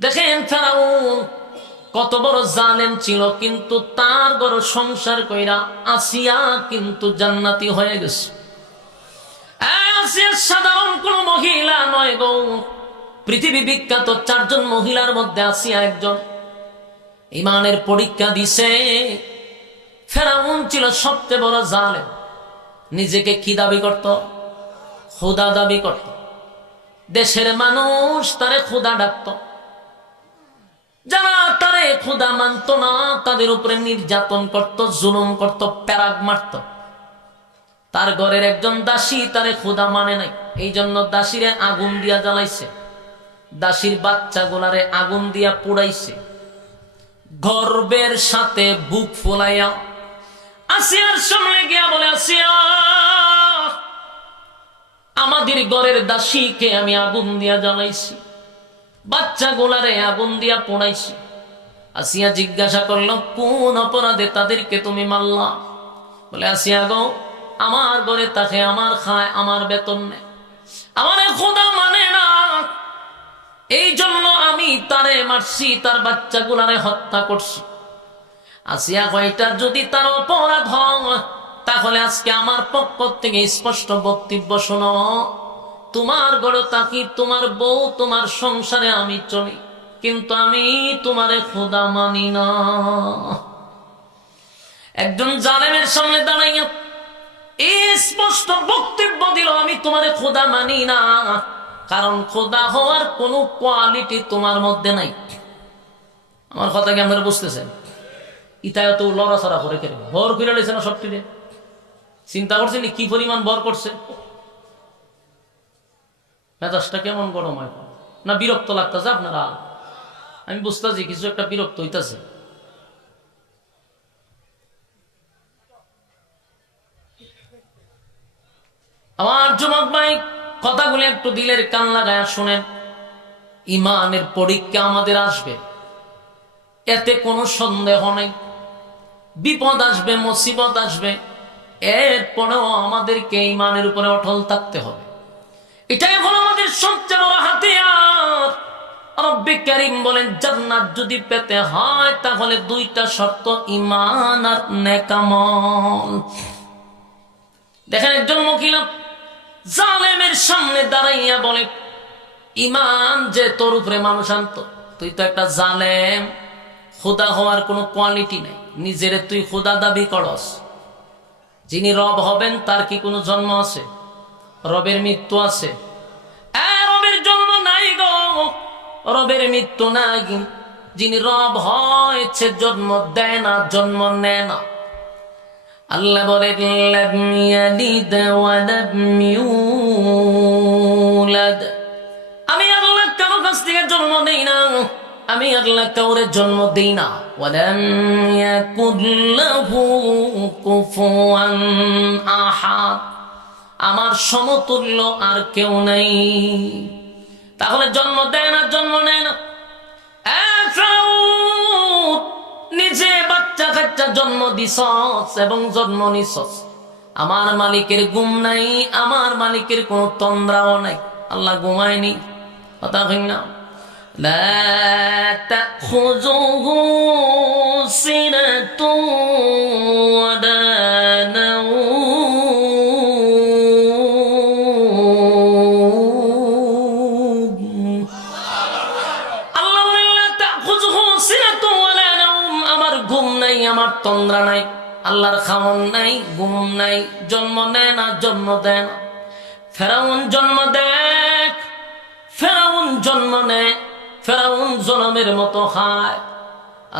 দেখেন ফেরাউন কত বড় জালেম ছিল, কিন্তু তার বড় সংসার কইরা আসিয়া কিন্তু জান্নাতি হয়ে গেছে। আসিয়া সাধারণ কোন মহিলা নয় গো, পৃথিবী বিখ্যাত 4 জন মহিলার মধ্যে আসিয়া একজন। ইমানের পরীক্ষা দিছে। ফেরাউন ছিল সবচেয়ে বড় জালেম। নিজেকে কি দাবি করত? খোদা দাবি করত। দেশের মানুষ তারে খোদা ডাকত। যারা তারে খোদা মানত না তাদের উপরে নির্যাতন করত, জুলুম করত, প্যারাগ মারত। তার ঘরের একজন দাসী তারে খোদা মানে নাই, এই জন্য দাসীরে আগুন দিয়া জ্বালাইছে, দাসীর বাচ্চাগুলারে আগুন দিয়া পুড়াইছে। গর্বের সাথে বুক ফুলাইয়া আসিয়ার সামনে গিয়া বলে, আসিয়া, আমাদের ঘরের দাসীকে আমি আগুন দিয়া জ্বালাইছি, বাচ্চাগুলারে আগুন দিয়া পোড়াইছি। আসিয়া জিজ্ঞাসা করলো, কোন অপরাধে তাদেরকে তুমি মারলা? বলে, আসিয়া গো, আমার ঘরে তাকে, আমার খায়, আমার বেতন নেয়, আমার খোদা মানে না, এই জন্য আমি তারে মারছি, তার বাচ্চাগুলারে হত্যা করছি। আসিয়া কয়টা যদি তার অপরাধ হয় তাহলে আজকে আমার পক্ষ থেকে স্পষ্ট বক্তব্য শোনো, তোমার ঘরে থাকি, তোমার বউ, তোমার সংসারে আমি চলি, কিন্তু আমি তোমারে খোদা মানি না। একজন জালেমের সামনে দাঁড়াইয়া স্পষ্ট বক্তব্য দিল, আমি তোমারে খোদা মানি না, কারণ খোদা হওয়ার কোনো কোয়ালিটি তোমার মধ্যে নাই। আমার কথা কি আপনারা বুঝতেছেন? ইতায় তো লড়াছড়া করে কেন ভর করে লেছে না সবটিরে? চিন্তা করছেন কি পরিমাণ ভর করছে? মেজাজটা কেমন গরম হয় না? বিরক্ত লাগতেছে আপনারা? আমি বুঝতেছি কিছু একটা বিরক্ত হইতেছে। আমার যুবক ভাই, কথাগুলো একটু দিলের কান লাগায় শুনেন। ইমানের পরীক্ষা আমাদের আসবে, এতে কোনো সন্দেহ নেই। বিপদ আসবে, মুসিবত আসবে, এরপরেও আমাদেরকে ইমানের উপরে অটল থাকতে হবে। এটাই হলো আমাদের সবচেয়ে বড় হাতিয়ার। রব্বে কারীম বলেন, জান্নাত যদি পেতে হয় তাহলে 2টা শর্ত, ঈমান আর নেক আমল। দেখেন একজন মহিলা জালেমের সামনে দাঁড়াইয়া বলে, ঈমান যে তোর উপরে মানুষ আনত, তুই তো একটা জালেম, খোদা হওয়ার কোনো কোয়ালিটি নাই, নিজেরে তুই খোদা দাবি করস। যিনি রব হবেন তার কি কোনো জন্ম আছে? রবের মৃত্যু আছে? রবের জন্ম নাই গো, রবের মৃত্যু নাই। যিনি রব হয় সে জন্ম দেয় না, জন্ম নেয় না। আল্লাহ বলেন, লাম ইয়ালিদ ওয়া লাম ইউলাদ, আমি আল্লাহ কারো কাছ থেকে জন্ম নেই না, আমি আল্লাহ কাউরে জন্ম দেই না। ওয়ালাম ইয়াকুল লাহু কুফুয়ান আহাদ, আমার সমতুল্য আর কেউ নাই। তাহলে জন্ম দেয় না, জন্ম নেয় না। নিজে বাচ্চা কাচ্চা জন্ম দিছস এবং জন্ম নিছস, আমার মালিকের ঘুম নাই, আমার মালিকের কোন তন্দ্রাও নাই। আল্লাহ ঘুমায়নি, কথা কই না? লা তাখুযুহু সিনাতুন ওয়ালা নাওম। আল্লাহ লা তাখুযুহু সিনাতুন ওয়ালা নাওম, আমার ঘুম নাই, আমার তন্দ্রা নাই, আল্লাহর খাওন নাই, ঘুম নাই, জন্ম নেয় না, জন্ম দেয় না। ফেরাউন জন্ম দেখ, ফেরাউন জন্ম নেয়, ফেরাউন জনমের মতো খায়।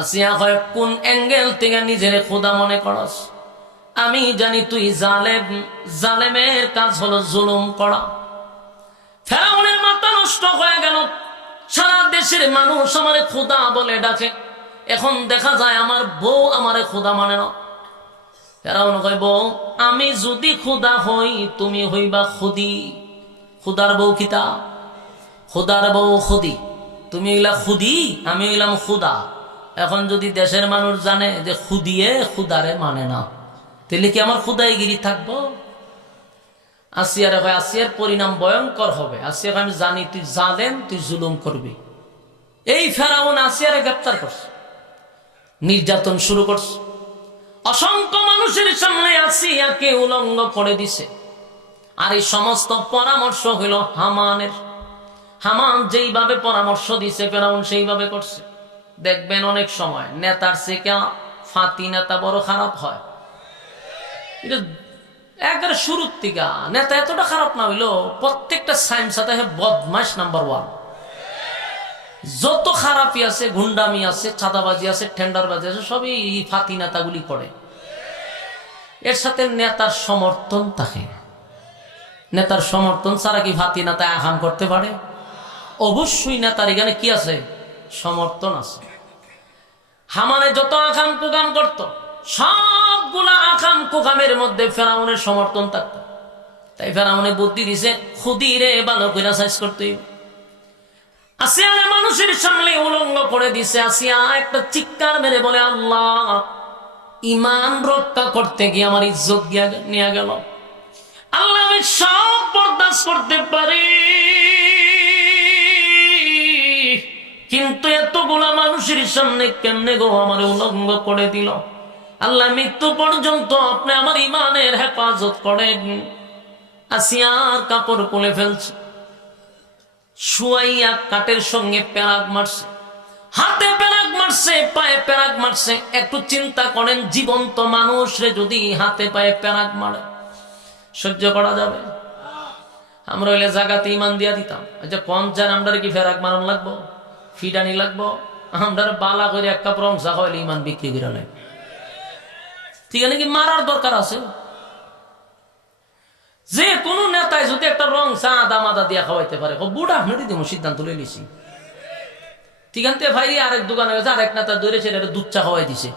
আসিয়া হয়, কোন অ্যাঙ্গেল থেকে নিজের খোদা মনে করস? আমি জানি তুই জালেম, জালেমের কাজ হলো জুলুম করা। ফেরাউনের মাথা নষ্ট হয়ে গেল। সারা দেশের মানুষ আমারে খোদা বলে ডাকে, এখন দেখা যায় আমার বউ আমারে খোদা মানে না। ফেরাউন কয়, বউ, আমি যদি খোদা হই তুমি হইবা খুদি। খুদার বউ কিতা? খুদার বউ খুদি। তুমি হইলা খুদি, আমি হইলাম খুদা। এখন যদি দেশের মানুষ জানে যে খুদিয়ে খুদারে মানে না, তাহলে কি আমার খুদাইগিরি থাকবো? আসিয়ারে কয়, আসিয়ার পরিণাম ভয়ঙ্কর হবে। আসিয়া, আমি জানি তুই জালেম, তুই জুলুম করবি, এই ফেরাউন আসিয়ারে গ্রেফতার করছে, নির্যাতন শুরু করছে, অসংখ্য মানুষের সামনে আসিয়াকে উলঙ্গ করে দিছে। আর এই সমস্ত পরামর্শ হইল হামানের। হামান যেইভাবে পরামর্শ দিছে ফেরাউন সেইভাবে করছে। দেখবেন অনেক সময় নেতার থেকে ফাতি নেতা বড় খারাপ হয়। এটা একবারে শুরুর থেকে নেতা এতটা খারাপ না হইলো প্রত্যেকটা সায়েন্স সাথে বদমাইশ নাম্বার 1। যত খারাপই আছে, গুন্ডামি আছে, চাঁদাবাজি আছে, টেন্ডারবাজি আছে, সবই ফাতি নেতাগুলি করে। এর সাথে নেতার সমর্থন থাকে। নেতার সমর্থন ছাড়া কি ফাতি নেতা আহাম করতে পারে? অবশ্যই নেতার এখানে কি আছে? সমর্থন আছে। হামানে যত আকাম কুকাম করত, সবগুলা আকাম কুকামের মধ্যে ফেরাউনের সমর্থন থাকত। তাই ফেরাউনে বুদ্ধি দিছে, খুদিরে ভালো করে সাইজ করতে। আসিয়ারে মানুষের সামনে উলঙ্গ করে দিছে। আসিয়া একটা চিৎকার মেরে বলে, আল্লাহ, ইমান রক্ষা করতে গিয়ে আমার ইজ্জত নিয়ে গেল। আল্লাহ, আমি সব বরদাস্ত করতে পারি, কিন্তু এতগুলা মানুষের সামনে কেমনে গো আমার উলঙ্গ করে দিল। আল্লাহ, মৃত্যু পর্যন্ত আপনি আমার ইমানের হেফাজত করেন। আসিয়ার কাপড় খুলে ফেলছে, শুয়াইয়া কাঠের সঙ্গে প্যারাক মারছে, হাতে প্যারাক মারছে, পায়ে প্যারাক মারছে। একটু চিন্তা করেন, জীবন্ত মানুষরে যদি হাতে পায়ে প্যারাক মারে সহ্য করা যাবে? আমরা হইলে জাগাতে ইমান দিয়া দিতাম। আচ্ছা, কম চার আমরা কি ফেরাক মারণ লাগবো, ফিডানি লাগবো? আমরা বালা করে এক কাপ রং চা খাওয়াইলে ইমান বিক্রি করে নেয়। ঠিক আছে, কি মারার দরকার আছে? যে কোনো নেতায় যদি একটা রং চা আদা মাদা দিয়া খাওয়াইতে পারে, বুড়া আপনারই দিব সিদ্ধান্ত লই লিছি। ঠিক আছে ভাই, আরেক দোকানে গেছে, আরেক নেতা দৌড়েছে, দুধ চা খাওয়াই দিছে।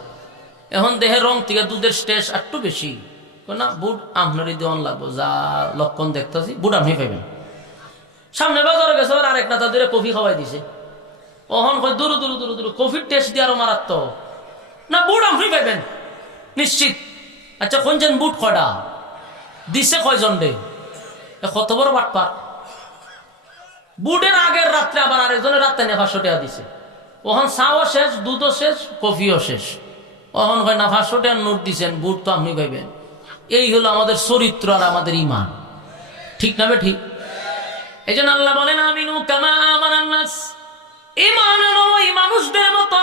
এখন দেহের রং থেকে দুধের স্টেজ একটু বেশি না, বুট আপনারই দেওয়ান লাগবো। যা লক্ষণ দেখতেছি বুট আপনি পাইবেন। সামনে বাজারে গেছে, আরেক নেতা দূরে কফি খাওয়াই দিছে। ওহন কয় দূর দূর দূর দূর কফির টেস্ট দিয়ে আরো মারাত্মক না, বুট আপনি পাইবেন নিশ্চিত। আচ্ছা, কোনজন বুট কয়টা দিছে, কয়জন রে? কত বড় বাটপা! বুটের আগের রাত্রে আবার আরেকজনের রাত্রে নেফা 500 টাকা দিছে। ওহন চাও শেষ, দুধও শেষ, কফিও শেষ। ওহন কয় না 500 টাকার নোট দিছেন, বুট তো আপনি পাইবেন। এই হলো আমাদের চরিত্র আর আমাদের ইমান। ঠিক না? ঠিক। এই জন্য আল্লাহ বলেন, আমিনু কামা আমানান নাস, ইমান আনো এই মানুষদের মতো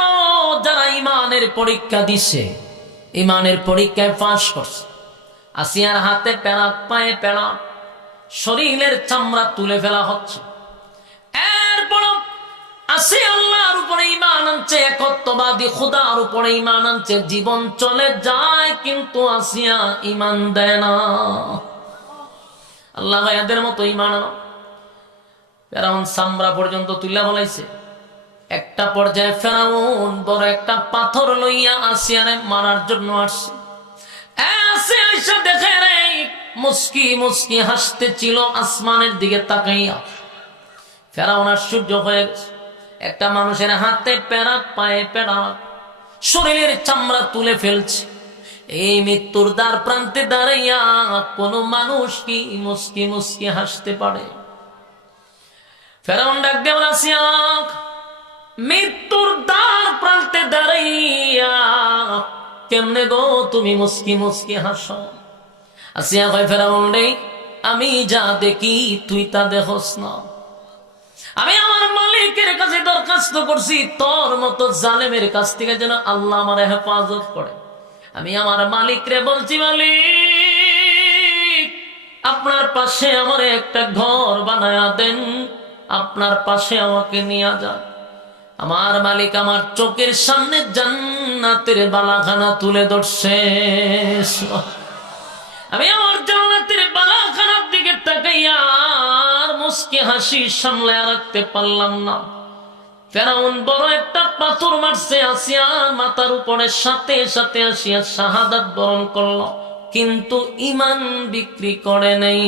যারা ইমানের পরীক্ষা দিছে, ইমানের পরীক্ষায় পাস করছে। আসিয়ার হাতে প্যারাক, পায়ে প্যারাক, শরীরের চামড়া তুলে ফেলা হচ্ছে। এরপর আসিয়া আল্লাহর উপরে ইমান আনছে, একত্ববাদী খোদার উপরে ইমান আনছে। জীবন চলে যায় কিন্তু আসিয়া ইমান দেয় না। আল্লাহ এদের মতো ইমান আনো। ফেরাউন চামড়া পর্যন্ত তুলে বলাইছে। একটা পর্যায়ে ফেরাউন বড় একটা পাথর লইয়া আসিয়ারে মারার জন্য আসছে। আসিয়া দেখে রে মুস্কি মুস্কি হাসতে ছিল আসমানের দিকে তাকাইয়া। ফেরাউন আশ্চর্য হয়ে গেছে। একটা মানুষের হাতে প্যারাক, পায়ে প্যারাক, শরীরের চামড়া তুলে ফেলছে। এই মৃত্যুর দ্বার প্রান্তে দাঁড়াইয়া কোন মানুষ কি মুস্কি মুস্কি হাসতে পারে? ফেরাউন ডাক দেওয়া, আসিয়া, মৃত্যুর দ্বার প্রান্তে দাঁড়াইয়া কেমনে গো তুমি মুস্কি মুস্কি হাসো? আসিয়া কয়, ফেরাউন রে, আমি যা দেখি তুই তা দেখোস না। আমি আমার মালিকের কাছে দরখাস্ত করছি তোর মতো জালেমের কাছ থেকে যেন আল্লাহ আমার হেফাজত করে। আমি আমার মালিকরে বলছি, মালিক, আপনার পাশে আমার একটা ঘর বানায়া দেন, আপনার পাশে আমাকে নিয়ে যান। আমার মালিক আমার চোখের সামনে জান্নাতের বালাখানা তুলে ধরছে। আমি আমার জান্নাতের বালাখানার দিকে তাকাইয়া আর মুস্কি হাসি সামলায় রাখতে পারলাম না। ফেরাউন বড় একটা পাথর মারছে আসিয়ার মাথার উপরে, সাথে সাথে আসিয়া শাহাদাত বরণ করলো, কিন্তু ইমান বিক্রি করে নাই।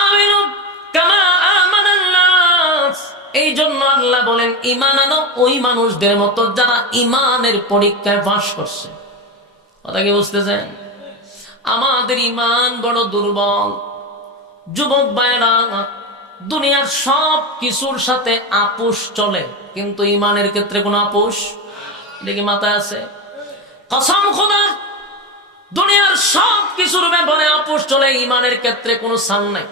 আমিনু কামা আমানান নাস। এই জন্য আল্লাহ বলেন, ইমান আনো ওই মানুষদের মতো যারা ইমানের পরীক্ষায় পাস করছে। কথা কি বুঝতেছেন? আমাদের ইমান বড় দুর্বল। যুবক ভাইরা, দুনিয়ার সব কিছুর সাথে আপোষ চলে, কিন্তু ইমানের ক্ষেত্রে কোনো আপোষ, এটা কি মাথায় আছে? কসম খোদার, দুনিয়ার সব কিছুর ব্যাপারে আপোষ চলে, ইমানের ক্ষেত্রে কোনো ছাড় নাই।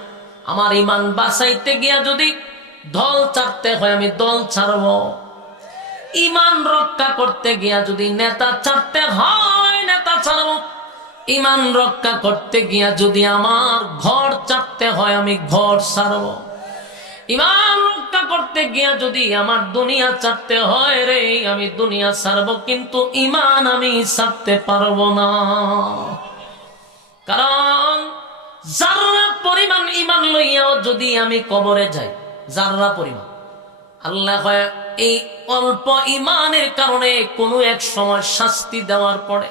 আমার ইমান বাঁচাইতে গিয়া যদি দল ছাড়তে হয় আমি দল ছাড়ব, ইমান রক্ষা করতে গিয়া যদি নেতা ছাড়তে হয় নেতা ছাড়ব, ইমান রক্ষা করতে গিয়া যদি আমার ঘর ছাড়তে হয় আমি ঘর ছাড়ব, ইমান রক্ষা করতে গিয়া যদি আমার দুনিয়া ছাড়তে হয় রে আমি দুনিয়া ছাড়ব, কিন্তু ইমান আমি ছাড়তে পারবো না। কারণ যাররা পরিমাণ ইমান লইয়াও যদি আমি কবরে যাই, যাররা পরিমাণ, আল্লাহ কয় এই অল্প ইমানের কারণে কোনো এক সময় শাস্তি দেওয়ার পরে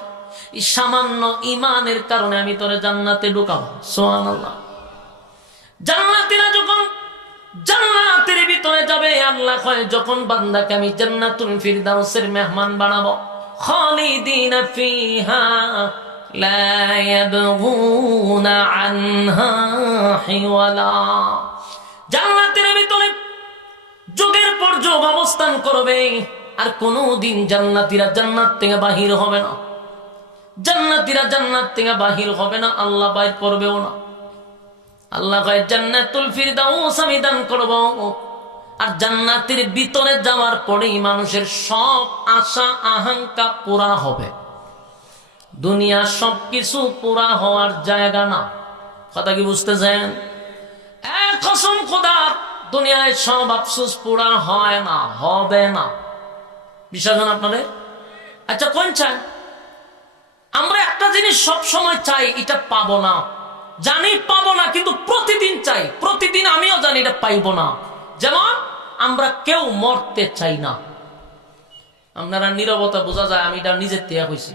এই সামান্য ইমানের কারণে আমি তোরে জান্নাতে ঢুকাবো। সুবহানাল্লাহ। জান্নাতীরা যখন জান্নাতের ভিতরে যাবে, আল্লাহ কয় যখন বান্দাকে আমি জান্নাতুল ফিরদাউসের মেহমান বানাবো, খালিদিনা ফিহা লা ইয়াবগুনা আনহা হিওয়ালা, জান্নাতের ভিতরে যুগের পর যুগ অবস্থান করবে, আর কোনদিন জান্নাতীরা জান্নাত থেকে বাহির হবে না, জান্নাতীরা জান্নাত থেকে বাহির হবে না, আল্লাহ বাইর করবেও না। আল্লাহ কয় জান্নাতুল ফিরদাউস আমি দান করব, আর জান্নাতের ভিতরে যাওয়ার পরেই মানুষের সব আশা আকাঙ্ক্ষা পুরা হবে। দুনিয়া সবকিছু পুরা হওয়ার জায়গা না, কথা কি বুঝতেছেন? কসম খোদার, দুনিয়ায় সব আফসোস পুরা হয় না, হবে না। বিশ্বাস হয় আপনাদের? আচ্ছা কোন চাই? আমরা একটা জিনিস সব সময় চাই, এটা পাবো না, জানি পাবো না, কিন্তু প্রতিদিন চাই, প্রতিদিন আমিও জানি এটা পাইবো না। যেমন আমরা কেউ মরতে চাই না। আপনারা নীরবতা বোঝা যায়, আমি এটা নিজের থেকে কইছি।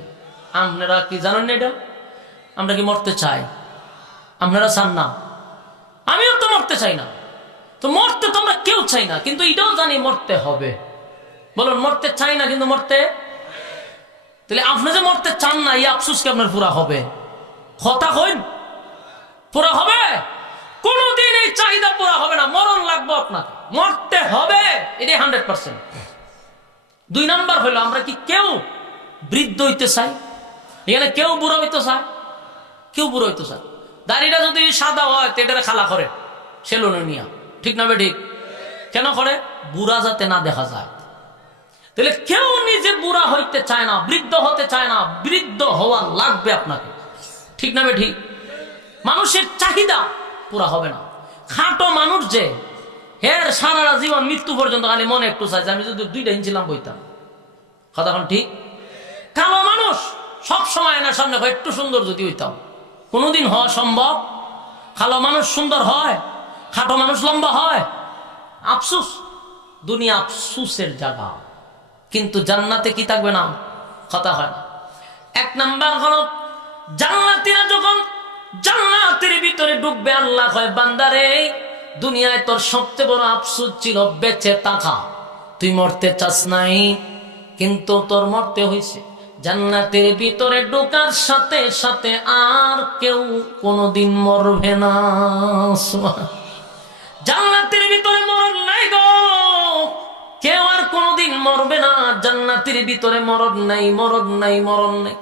আপনারা কি জানেন না এটা? আমরা কি মরতে চাই? আপনারা চান না, আমিও তো মরতে চাই না। তো মরতে তো আমরা কেউ চাই না, কিন্তু এটাও জানি মরতে হবে। বলুন, মরতে চাই না কিন্তু মরতে, তাহলে আপনি যে মরতে চান না, এই আফসোস কি আপনার পুরা হবে? কথা কইন, পুরা হবে? কোনদিন এই চাহিদা পুরা হবে না। মরণ লাগবে, আপনাকে মরতে হবে, এটাই 100%। 2 নাম্বার হইলো, আমরা কি কেউ বৃদ্ধ হইতে চাই? এখানে কেউ বুড়ো হইতে চায়? কেউ বুড়ো হইতে চায়? দাড়িটা যদি সাদা হয় তো এটা খালা করে সেলুনে নিয়া, ঠিক না বে ঠিক? কেন করে? বুড়া যাতে না দেখা যায়। তাহলে কেউ নিজে বুড়া হইতে চায় না, বৃদ্ধ হতে চায় না, বৃদ্ধ হওয়া লাগবে আপনাকে, ঠিক না বে ঠিক? মানুষের চাহিদা পুরা হবে না। খাটো মানুষ যে হের সারা জীবন মৃত্যু পর্যন্ত খালি মনে একটু চাইছে আমি যদি 2টা ইঞ্চিলাম বইতাম, কথা এখন ঠিক? কালো মানুষ সব সময় না সামনে একটু সুন্দর যদি হইতাম, কোনোদিন হওয়া সম্ভব? কালো মানুষ সুন্দর হয়, খাটো মানুষ লম্বা হয়। আফসুস, দুনিয়া আফসুসের জায়গা। কিন্তু জান্নাতে কি থাকবে না? কথা হয় না। 1 নাম্বার হলো, জান্নাতীরা যখন জান্নাতের ভিতরে ঢুকবে, আল্লাহ কয় বান্দারে দুনিয়ায় তোর সবচেয়ে বড় আফসোস ছিল বেঁচে থাকা, তুই মরতে চাস নাই, কিন্তু তোর মরতে হয়েছে। জান্নাতের ভিতরে ঢোকার সাথে সাথে আর কেউ কোনোদিন মরবে না। জান্নাতের ভিতরে মরণ নাই গো, কেউ আর কোনোদিন মরবে না। জান্নাতের ভিতরে মরণ নাই, মরণ নাই, মরণ নাই।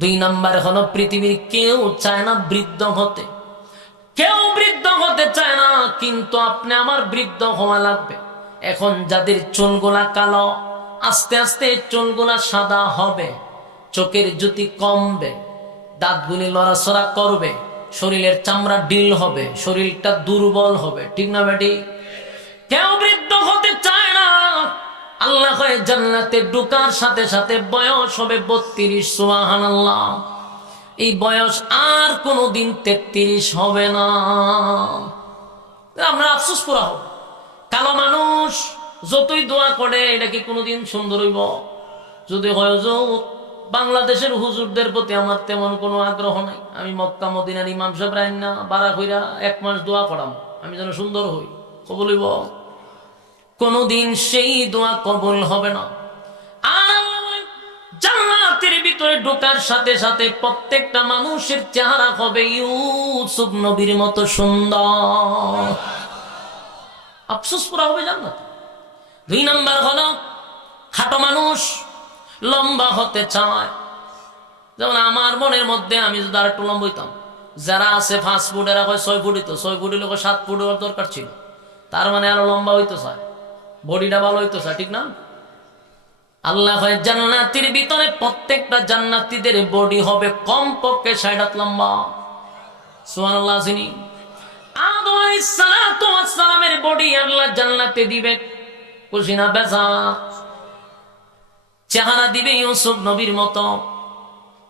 2 নাম্বার হলো, পৃথিবীর কেউ চায় না বৃদ্ধ হতে, কেউ বৃদ্ধ হতে চায় না, কিন্তু আপনি আমার বৃদ্ধ হওয়া লাগবে। এখন যাদের চুলগুলা কালো, আস্তে আস্তে চুলগুলা সাদা হবে, চোখের জ্যোতি কমবে, দাঁতগুলি লড়াচড়া করবে, শরীরের চামড়া ঢিল হবে, শরীরটা দুর্বল হবে, ঠিক না বেটি? কেউ বৃদ্ধ হতে চায় না। আল্লাহ কয় জান্নাতে ঢোকার সাথে সাথে বয়স হবে 32। সুবহানাল্লাহ। এই বয়স আর কোনোদিন 33 হবে না। আমরা আফসোস পুরা হব। কালো মানুষ যতই দোয়া করে, এটা কি কোনোদিন সুন্দর হইব? যদি হয় হুজুর, বাংলাদেশের হুজুরদের প্রতি আমার তেমন কোনো আগ্রহ নাই, আমি মক্কা মদিনার ইমাম সাহেব রাইনা বারা কইরা 1 মাস দোয়া করাম আমি যেন সুন্দর হই, কবুল হইব? কোনদিন সেই দোয়া কবুল হবে না। জান্নাতের ভিতরে ঢোকার সাথে সাথে প্রত্যেকটা মানুষের চেহারা হবে ইউসুফ নবীর মতো সুন্দর। আফসোস পুরা হবে জান্নাত। 2 নাম্বার হলো খাটো মানুষ লম্বা হতে চায়। যেমন আমার মনের মধ্যে আমি যদি আর একটু লম্বা হইতাম, যারা আছে 5 ফুট এরা কয় 6 ফুট হইতো, 6 ফুট হইলে 7 ফুট হওয়ার দরকার ছিল, তার মানে আরো লম্বা হইতে চায়, বডিটা ভালো হইতে চায়, ঠিক না? আল্লাহ হয় জান্নাতের ভিতরে প্রত্যেকটা জান্নাতীদের বডি হবে কমপক্ষে 60 হাত লম্বা। সুবহানাল্লাহ। যিনি আদম আলাইহিস সালাতু ওয়াস সালামের বডি আল্লাহ জান্নাতে দিবে, খুশি না বেজার? চেহারা দিবে ইউসুফ নবীর মতো,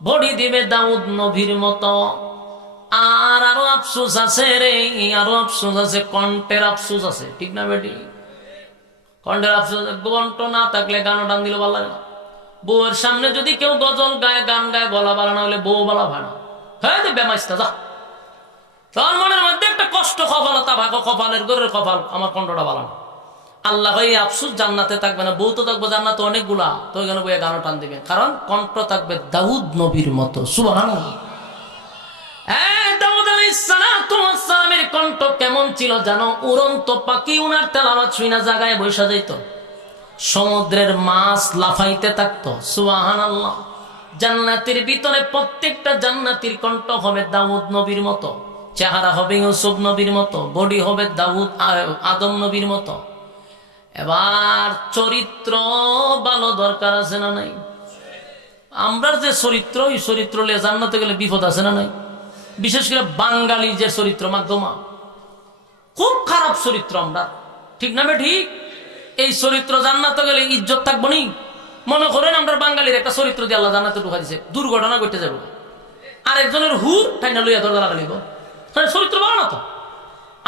বডি দিবে দাউদ নবীর মতো। আর আরো আফসোস আছে রে, আরো আফসোস আছে, কণ্ঠের আফসোস আছে, ঠিক না বেটি? কণ্ঠের আফসোস, কণ্ঠ না থাকলে গানও টান দিলে ভালো লাগে না। বউয়ের সামনে যদি কেউ গজল গায়, গান গায়, গলা বালা না হলে বউ বলা ভাড়া হ্যাঁ বেমাইস্তা যা। তোর মনের মধ্যে একটা কষ্ট, কপালতা ভাগো, কপালের গোরের কপাল, আমার কণ্ঠটা ভালো না। আল্লাহ ভাই আফসোস জান্নাতে থাকবে না, বউ তো থাকবে জান্নাতে অনেকগুলা, তো ওইখানে বইয়ে গানও টান দিবেন, কারণ কণ্ঠ থাকবে দাউদ নবীর মতো। সুবহানাল্লাহ। দাউদ আলাইহিস সালাতু ওয়াস সালামের কণ্ঠ কেমন ছিল জানো? উড়ন্ত পাখি উনার তেলাওয়াত শুইনা জায়গায় বসে যাইত, সমুদ্রের মাছ লাফাইতে থাকতো। সুবহানাল্লাহ। জান্নাতের ভিতরে প্রত্যেকটা জান্নাতীর কণ্ঠ হবে দাউদ নবীর মতো, চেহারা হবে ইউসুফ নবীর মতো, বডি হবে দাউদ আদম নবীর মতো। এবার চরিত্র ভালো দরকার আছে না নাই? আমরার যে চরিত্র, এই চরিত্র নিয়ে জান্নাতে গেলে বিপদ আছে না নাই? বিশেষ করে বাঙালি যে চরিত্র, মাধ্যমা খুব খারাপ চরিত্র আমরা, ঠিক না বে ঠিক? এই চরিত্র জান্নাতে গেলে ইজ্জত থাকবো নি? মনে করেন আমরা বাঙালির একটা চরিত্র দিয়ে আল্লাহ জান্নাতে ঢুকা দিছে, দুর্ঘটনা ঘটে যাবো, আর একজনের হুর ঠাইনা লইয়া ধরে লাগালিব, চরিত্র ভালো না তো।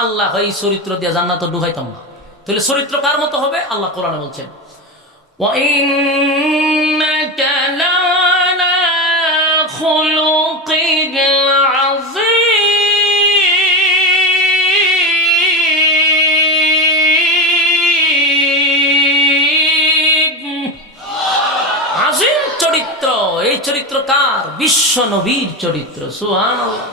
আল্লাহ এই চরিত্র দিয়ে জান্নাতে ঢুকাইতাম না। তাহলে চরিত্র কার মতো হবে? আল্লাহ কোরআনে বলছেন, ওয়াইন্নাকা লাআলা খুলুকিন আযীম চরিত্র। এই চরিত্র কার? বিশ্ব নবীর চরিত্র। সুবহানাল্লাহ।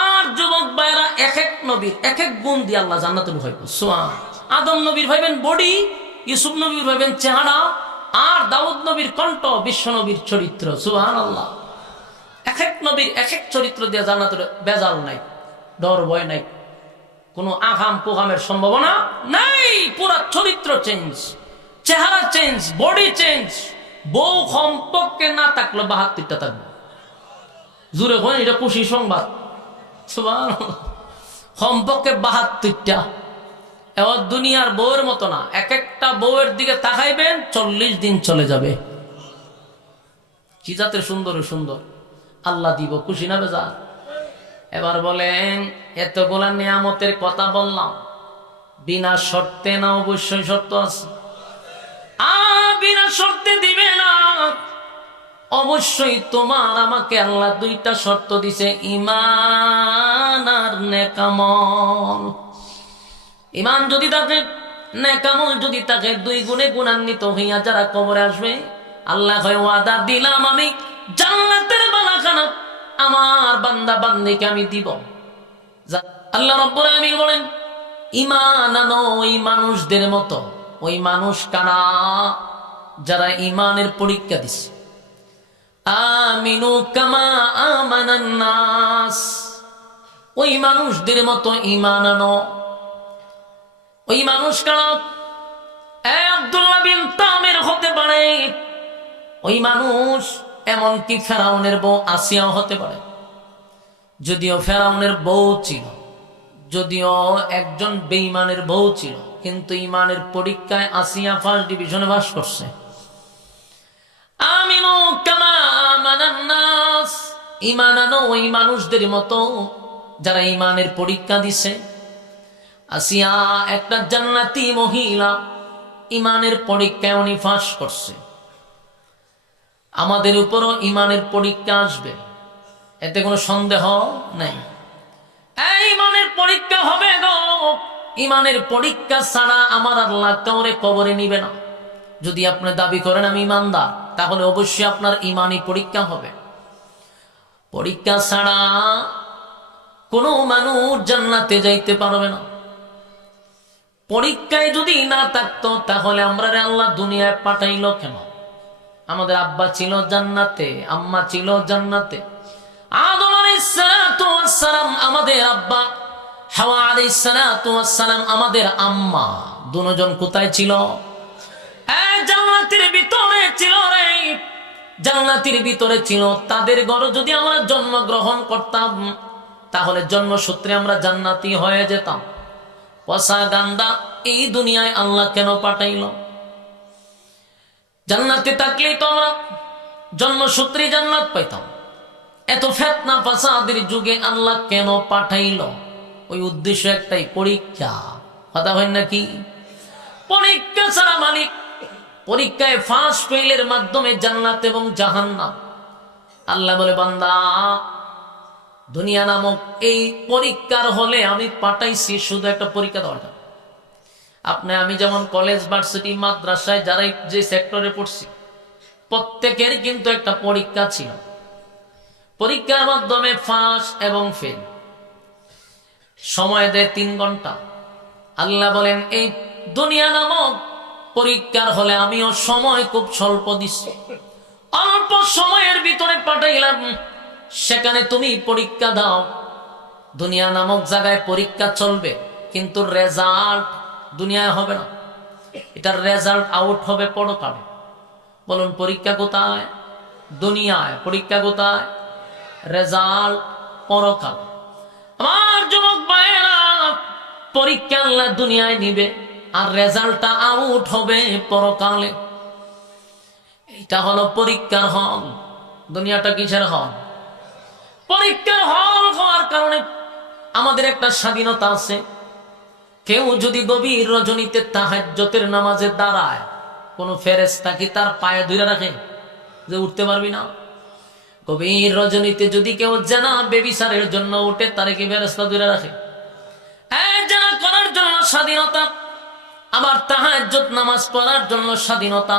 আর যুবক ভাইরা এক এক নবীর এক এক গুণ দিয়ে আল্লাহ জান্নাতে ঢুকাইব। সুবহানাল্লাহ। আদম নবীর ভাইবেন বডি, ইউসুফ নবীর ভাইবেন চেহারা, আর দাউদ নবীর কণ্ঠ, বিশ্ব নবীর চরিত্র। সুবহানাল্লাহ। এক এক নবীর এক এক চরিত্র দিয়ে জান্নাতের বেজাল নাই, ডর ভয় নাই, কোনো আগাম পোগামের সম্ভাবনা নাই। পুরা চরিত্র চেঞ্জ, চেহারা চেঞ্জ, বডি চেঞ্জ। বউ কমপক্ষে না থাকলো 72টা থাকবে। জুড়ে হয় এটা খুশি সংবাদ। কমপক্ষে 72টা। এবার দুনিয়ার বউয়ের মতো না, এক একটা বউয়ের দিকে তাকাইবেন 40 দিন চলে যাবে। কি জাতের সুন্দর সুন্দর আল্লাহ দিব, খুশি না বেজা? এবার বলেন, এতগুলা নিয়ামতের কথা বললাম, বিনা শর্তে না? অবশ্যই শর্ত আছে। বিনা শর্তে দিবে না, অবশ্যই তোমার আমাকে আল্লাহ 2টা শর্ত দিছে, ঈমান আর নেকামল। ঈমান যদি থাকে, নেকামল যদি থাকে, 2 গুণে গুণান্বিত হইয়া যারা কবরে আসবে, আল্লাহ কয় ওয়াদা দিলাম আমি জান্নাতের বালাখানা আমার বান্দা বান্দিকে আমি দিব। আল্লাহ রাব্বুল আলামিন বলেন, ঈমান আনো ওই মানুষদের মতো। ওই মানুষ কারা? যারা ঈমানের পরীক্ষা দিছে। আমিনু কামা আমানান নাস। ওই মানুষদের মতো ঈমান আনো। ওই মানুষ কারা? আব্দুল্লাহ বিন তামির হতে পারে, ওই মানুষ এমনকি ফেরাউনের বউ আসিয়াও হতে পারে। যদিও ফেরাউনের বউ ছিল, যদিও একজন বেঈমানের বউ ছিল, কিন্তু ঈমানের পরীক্ষায় আসিয়া 1st ডিভিশনে পাস করছে। আমিনু কামা আমানান নাস। ঈমান আনো ওই মানুষদের মতো যারা ঈমানের পরীক্ষা দিছে। আসিয়া একটা জান্নাতি মহিলা, ঈমানের পরীক্ষায় উনি পাস করছে। আমাদের উপরও ঈমানের পরীক্ষা আসবে, এতে কোনো সন্দেহ নাই। এই ঈমানের পরীক্ষা হবে গো। ঈমানের পরীক্ষা ছাড়া আমার আল্লাহ কাউরে কবরে নিবে না। যদি আপনি দাবি করেন আমি ঈমানদার, তাহলে অবশ্যই আপনার ঈমানি পরীক্ষা হবে। পরীক্ষা ছাড়া কোনো মানুষ জান্নাতে যাইতে পারবে না। পরীক্ষায় যদি না থাকতো তাহলে আমরা আল্লাহ দুনিয়ায় পাঠাইলো কেন? আমাদের আব্বা ছিল জান্নাতে, আম্মা ছিল জান্নাতে। আদম আলাইহিস সালাতু ওয়াস সালাম আমাদের আব্বা, হাওয়া আলাইহিস সালাতু ওয়াস সালাম আমাদের আম্মা। দুজন কোথায় ছিল? জান্নাতের ভিতরে ছিল রে, জান্নাতের ভিতরে ছিল। তাদের ঘরে যদি আমরা জন্মগ্রহণ করতাম তাহলে জন্মসূত্রে আমরা জান্নাতি হয়ে যেতাম। পচা গান্দা এই দুনিয়ায় আল্লাহ কেন পাঠাইল? জান্নাতে থাকলেই তো আমরা জন্মসূত্রে জান্নাত পাইতাম। এত ফিতনা ফাসাদের যুগে আল্লাহ কেন পাঠাইল? ওই উদ্দেশ্য একটাই, পরীক্ষা। কথা হয় নাকি? পরীক্ষা ছাড়া মালিক, পরীক্ষায় ফাঁস ফেলের মাধ্যমে জান্নাত এবং জাহান্নাম। আল্লাহ বলে, বান্দা দুনিয়া নামক এই পরীক্ষার হলে আমি পাঠাইছি শুধু একটা পরীক্ষা দেওয়ার জন্য। আপনি আমি যেমন কলেজ, ভার্সিটি, মাদ্রাসায় যারা যে সেক্টরে পড়ছি প্রত্যেকের কিন্তু একটা পরীক্ষা ছিল। পরীক্ষার মাধ্যমে ফাঁস এবং ফেল। সময় দেয় 3 ঘন্টা। আল্লাহ বলেন, এই দুনিয়া নামক পরীক্ষার হলে আমিও সময় খুব স্বল্প দিচ্ছি, অল্প সময়ের ভিতরে পাঠাইলাম। সেখানে তুমি পরীক্ষা দাও। দুনিয়া নামক জায়গায় পরীক্ষা চলবে, কিন্তু রেজাল্ট দুনিয়ায় হবে না। এটার রেজাল্ট আউট হবে পরকালে। বলুন, পরীক্ষা কোথায়? দুনিয়ায়। পরীক্ষা কোথায়? রেজাল্ট পরকাল। আমার যুবক ভাইয়েরা, পরীক্ষা আল্লাহ দুনিয়ায় নিবে আর রেজাল্টটা আউট হবে পরকালে। এটা হলো পরীক্ষার হল। দুনিয়াটা কিসের হল? পরীক্ষার হল হওয়ার কারণে আমাদের একটা স্বাধীনতা আছে। কেউ যদি গভীর রজনীতে তাহাজ্জুদের নামাজে দাঁড়ায়, কোন ফেরেশতা কি তার পায়ে ধরে রাখে যে উঠতে পারবি না? গভীর রজনীতে যদি কেউ জানা বেবিচারের জন্য উঠে, তারে কি ফেরেশতা ধরে রাখে? জানা করার জন্য স্বাধীনতা, আবার তাহাজ্জুদ নামাজ পড়ার জন্য স্বাধীনতা।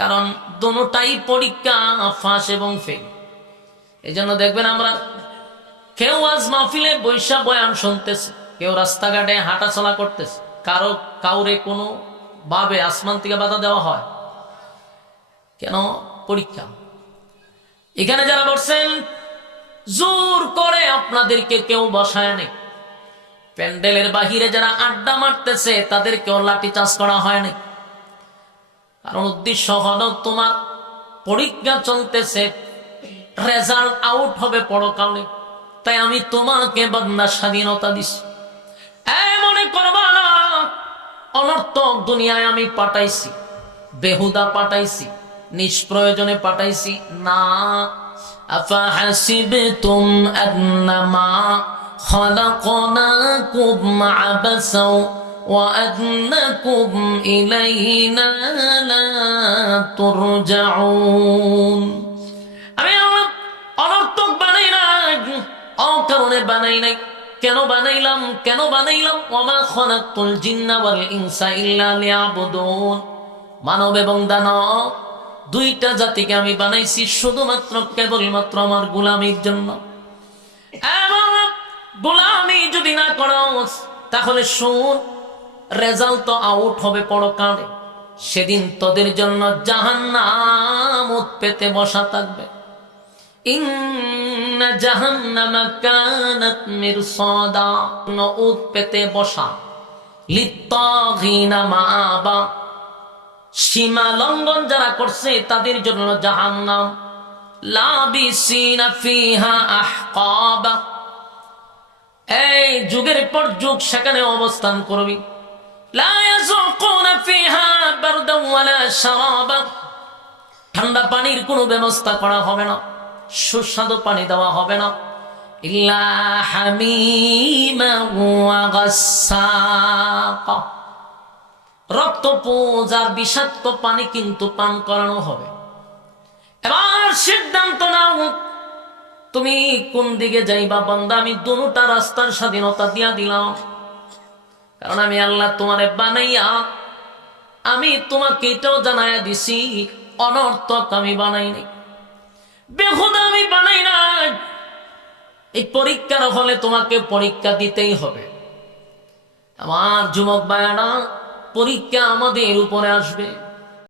কারণ দুটোটাই পরীক্ষা, ফাঁস এবং ফেল। এই জন্য দেখবেন আমরা কেউ আজ মাহফিলে বৈশা বয়ান শুনতেছে, কেউ রাস্তাঘাটে হাঁটাচলা করতেছে, কাউরে কোনো ভাবে আসমান থেকে বাধা দেওয়া হয় কেন? পরীক্ষা। এখানে যারা বসছেন, জোর করে আপনাদেরকে কেউ বসায় নেই। প্যান্ডেলের বাহিরে যারা আড্ডা মারতেছে তাদেরকেও লাঠিচার্জ করা হয় নাই। কারণ উদ্দেশ্য হলো তোমার পরীক্ষা চলতেছে, রেজাল্ট আউট হবে পরকালে। তাই আমি তোমাকে বান্দা স্বাধীনতা দিছি। মনে করবা না অনর্থক দুনিয়ায় আমি পাঠাইছি, বেহুদা পাঠাইছি, নিষ্প্রয়োজনে পাঠাইছি না। আফাহাসিবতুম আন্নামা খালাকনাকুম আবাসা ওয়া আন্নাকুম ইলাইনা লা তুরজাউন। আমি অনর্থক বানাই নাই, অকারণে বানাই নাই। কেন বানাইলাম? ওয়ামা খালাকতুল জিন্না ওয়াল ইনসা ইল্লা লিয়াবুদুন। মানব এবং দানব দুইটা জাতিকে আমি বানাইছি শুধুমাত্র কেবলমাত্র আমার গোলামির জন্য। এবং গোলামি যদি না করো তাহলে শুন, রেজাল্ট তো আউট হবে পরকালে। সেদিন তোদের জন্য জাহান্নাম উৎপেতে বসা থাকবে। ইন্না জাহান্নামা কানাত মিরসাদা, উৎপেতে বসা। লিত্তাগিনা মাআবা, সীমা লঙ্ঘন যারা করছে তাদের জন্য জাহান্নাম। লাবিসিনা ফিহা আহকাবা, এই যুগের পর যুগ সেখানে অবস্থান করবি। লা ইয়াযুকুনা ফিহা বারদান ওয়ালা শারাবা, ঠান্ডা পানির কোনো ব্যবস্থা করা হবে না, সুস্বাদু পানি দেওয়া হবে না। ইল্লা হামিমা ওয়া গাসসাকা, রক্তপুঞ্জ আর বিষাক্ত পানি কিন্তু পান করানো হবে। এবার সিদ্ধান্ত নাও তুমি কোন দিকে যাইবা। বান্দা, আমি দুটা রাস্তার স্বাধীনতা দিয়া দিলাম। কারণ আমি আল্লাহ তোমারে বানাইয়া আমি তোমাকে এটাও জানাইয়া দিছি, অনর্থক আমি বানাই নাই, বেহুদা আমি বানাই নাই। এই পরীক্ষার হলে তোমাকে পরীক্ষা দিতেই হবে। আমার যুবক ভাইয়ারা, পরীক্ষা আমাদের উপরে আসবে।